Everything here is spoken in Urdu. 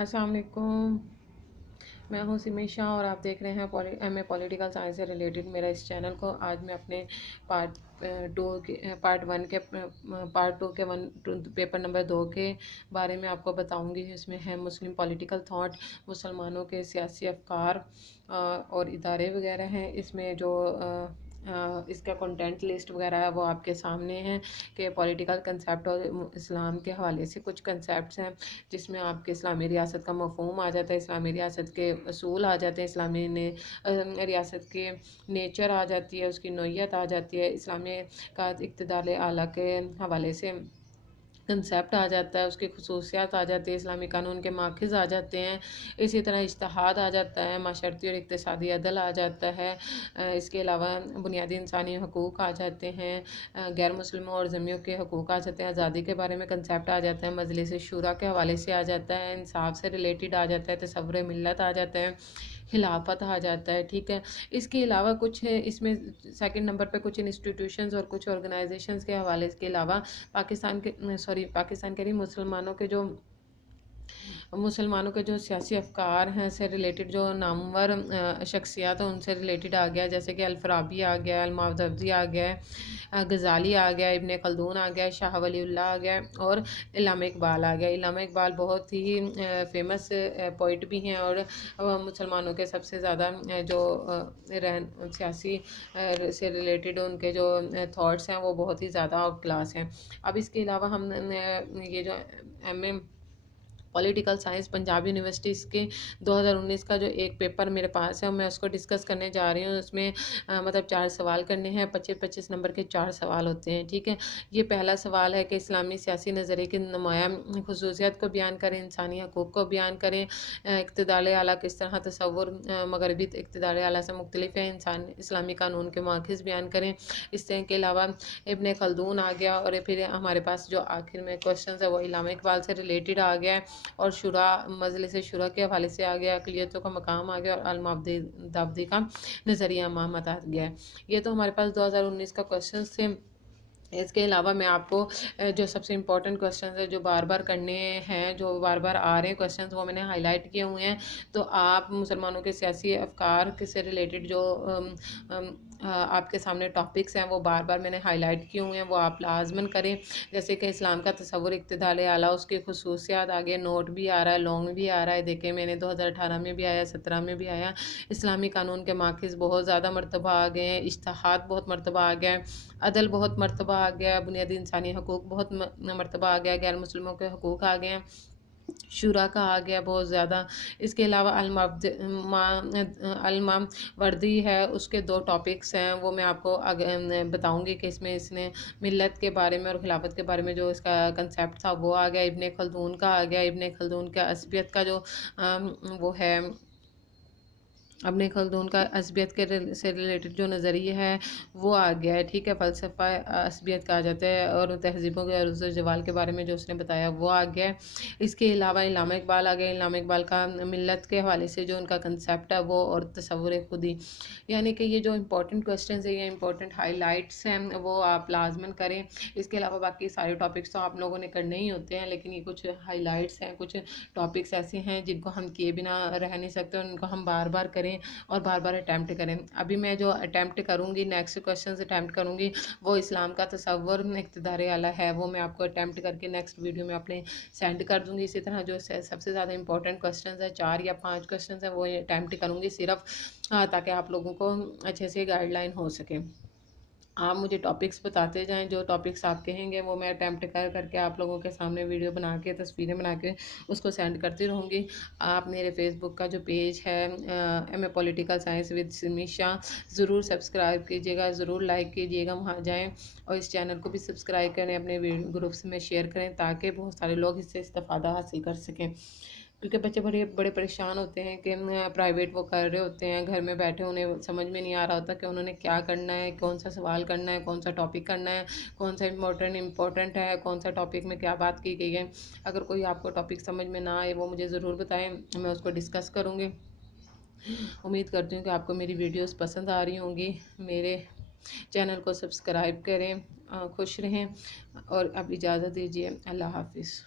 السلام علیکم، میں ہوں سمی شاہ اور آپ دیکھ رہے ہیں ایم اے پولیٹیکل سائنس سے ریلیٹڈ میرا اس چینل کو۔ آج میں اپنے پارٹ ٹو کے پیپر نمبر 2 کے بارے میں آپ کو بتاؤں گی۔ اس میں ہے مسلم پولیٹیکل تھاٹ، مسلمانوں کے سیاسی افکار اور ادارے وغیرہ ہیں۔ اس میں جو اس کا کنٹینٹ لسٹ وغیرہ ہے وہ آپ کے سامنے ہے کہ پولیٹیکل کنسیپٹ اور اسلام کے حوالے سے کچھ کنسیپٹس ہیں جس میں آپ کے اسلامی ریاست کا مفہوم آ جاتا ہے، اسلامی ریاست کے اصول آ جاتے ہیں، اسلامی ریاست کے نیچر آ جاتی ہے، اس کی نوعیت آ جاتی ہے، اسلامی کا اقتدار اعلیٰ کے حوالے سے کنسیپٹ آ جاتا ہے، اس کی خصوصیات آ جاتی ہے، اسلامی قانون کے ماخذ آ جاتے ہیں۔ اسی طرح اجتہاد آ جاتا ہے، معاشرتی اور اقتصادی عدل آ جاتا ہے۔ اس کے علاوہ بنیادی انسانی حقوق آ جاتے ہیں، غیر مسلموں اور ذمیوں کے حقوق آ جاتے ہیں، آزادی کے بارے میں کنسیپٹ آ جاتا ہے، مجلس شورا کے حوالے سے آ جاتا ہے، انصاف سے ریلیٹڈ آ جاتا ہے، تصور ملت آ جاتا ہے، خلافت آ جاتا ہے، ٹھیک ہے۔ اس کے علاوہ کچھ اس میں سیکنڈ نمبر پہ کچھ انسٹیٹیوشنز اور کچھ آرگنائزیشنز کے حوالے کے علاوہ پاکستان کے نہیں مسلمانوں کے جو سیاسی افکار ہیں سے ریلیٹڈ جو نامور شخصیات ہیں ان سے ریلیٹڈ آ گیا، جیسے کہ الفارابی آ گیا، الماوردی آ گیا، غزالی آ گیا، ابن خلدون آ گیا، شاہ ولی اللہ آ گیا اور علامہ اقبال آ گیا۔ علامہ اقبال بہت ہی فیمس پوئٹ بھی ہیں اور مسلمانوں کے سب سے زیادہ جو سیاسی سے ریلیٹڈ ان کے جو تھاٹس ہیں وہ بہت ہی زیادہ آؤٹ کلاس ہیں۔ اب اس کے علاوہ ہم یہ جو M A political science Punjab university اس کے 2019 کا جو ایک پیپر میرے پاس ہے میں اس کو ڈسکس کرنے جا رہی ہوں۔ اس میں مطلب 4 سوال کرنے ہیں، 25 نمبر کے 4 سوال ہوتے ہیں، ٹھیک ہے۔ یہ پہلا سوال ہے کہ اسلامی سیاسی نظریے کی نمایاں خصوصیت کو بیان کریں، انسانی حقوق کو بیان کریں، اقتدار اعلیٰ کس طرح تصور مغربی اقتدار اعلیٰ سے مختلف ہے، اسلامی قانون کے ماخذ بیان کریں۔ اس طرح کے علاوہ ابن خلدون آ گیا اور پھر ہمارے پاس جو آخر میں کوشچنز ہے وہ علامہ اقبال سے ریلیٹڈ آ گیا ہے اور مجلس شورا کے حوالے سے آ گیا، اقلیتوں کا مقام آ گیا اور الماوردی کا نظریہ امامت آ گیا ہے۔ یہ تو ہمارے پاس 2019 کا کوشچنز تھے۔ اس کے علاوہ میں آپ کو جو سب سے امپورٹنٹ کوشچنز ہیں جو بار بار کرنے ہیں، جو بار بار آ رہے ہیں کوشچنز، وہ میں نے ہائی لائٹ کیے ہوئے ہیں۔ تو آپ مسلمانوں کے سیاسی افکار سے ریلیٹڈ جو آپ کے سامنے ٹاپکس ہیں وہ بار بار میں نے ہائی لائٹ کیے ہوئے ہیں، وہ آپ لازماً کریں۔ جیسے کہ اسلام کا تصور اقتدار اعلیٰ، اس کی خصوصیات آگے نوٹ بھی آ رہا ہے، لانگ بھی آ رہا ہے، دیکھیں میں نے 2018 میں بھی آیا، 17 میں بھی آیا۔ اسلامی قانون کے ماخذ بہت زیادہ مرتبہ آ گئے ہیں، اجتہاد بہت مرتبہ آ گیا ہے، عدل بہت مرتبہ آ گیا ہے، بنیادی انسانی حقوق بہت مرتبہ آ گیا ہے، غیر مسلموں کے حقوق آ گئے ہیں، شورا کا آ گیا بہت زیادہ۔ اس کے علاوہ الماوردی ہے، اس کے 2 ٹاپکس ہیں، وہ میں آپ کو بتاؤں گی کہ اس نے ملت کے بارے میں اور خلافت کے بارے میں جو اس کا کنسیپٹ تھا وہ آ گیا۔ ابن خلدون کا آ گیا، ابن خلدون کا عصبیت کا جو وہ ہے، ابن خلدون کا عصبیت کے سے ریلیٹڈ جو نظریہ ہے وہ آ گیا ہے، ٹھیک ہے۔ فلسفہ عصبیت کہا جاتا ہے اور تہذیبوں کے عروج و زوال کے بارے میں جو اس نے بتایا وہ آ گیا ہے۔ اس کے علاوہ علامہ اقبال آ گیا، علامہ اقبال کا ملت کے حوالے سے جو ان کا کنسیپٹ ہے وہ اور تصور خودی، یعنی کہ یہ جو امپورٹنٹ کوسچنز ہیں، یہ امپورٹنٹ ہائی لائٹس ہیں، وہ آپ لازماً کریں۔ اس کے علاوہ باقی سارے ٹاپکس تو آپ لوگوں نے کرنے ہی ہوتے ہیں، لیکن یہ کچھ ہائی لائٹس ہیں، کچھ ٹاپکس ایسے ہیں جن کو ہم کیے بنا رہ نہیں سکتے، ان کو ہم بار بار کریں اور بار بار اٹیمپٹ کریں۔ ابھی میں جو اٹیمپٹ کروں گی، نیکسٹ کوسچنز اٹیمپٹ کروں گی، وہ اسلام کا تصور اقتدار اعلیٰ ہے، وہ میں آپ کو اٹیمپٹ کر کے نیکسٹ ویڈیو میں اپنے سینڈ کر دوں گی۔ اسی طرح جو سب سے زیادہ امپورٹنٹ کوسچنز ہیں، 4 یا 5 کوسچنز ہیں، وہ اٹیمپٹ کروں گی صرف تاکہ آپ لوگوں کو اچھے سے گائیڈ لائن ہو سکے۔ آپ مجھے ٹاپکس بتاتے جائیں، جو ٹاپکس آپ کہیں گے وہ میں اٹیمپٹ کر کے آپ لوگوں کے سامنے ویڈیو بنا کے تصویریں بنا کے اس کو سینڈ کرتی رہوں گی۔ آپ میرے فیس بک کا جو پیج ہے M A political science with Sami Shah, ضرور سبسکرائب کیجیے گا، ضرور لائک کیجیے گا، وہاں جائیں اور اس چینل کو بھی سبسکرائب کریں، اپنے گروپس میں شیئر کریں تاکہ بہت سارے لوگ اس سے استفادہ حاصل کر سکیں۔ کیونکہ بچے بڑے پریشان ہوتے ہیں کہ پرائیویٹ وہ کر رہے ہوتے ہیں، گھر میں بیٹھے انہیں سمجھ میں نہیں آ رہا ہوتا کہ انہوں نے کیا کرنا ہے، کون سا سوال کرنا ہے، کون سا ٹاپک کرنا ہے، کون سا امپورٹنٹ ہے، کون سا ٹاپک میں کیا بات کی گئی ہے۔ اگر کوئی آپ کو ٹاپک سمجھ میں نہ آئے وہ مجھے ضرور بتائیں، میں اس کو ڈسکس کروں گی۔ امید کرتی ہوں کہ آپ کو میری ویڈیوز پسند آ رہی ہوں گی۔ میرے چینل کو سبسکرائب کریں، خوش رہیں اور اب اجازت دیجیے، اللہ حافظ۔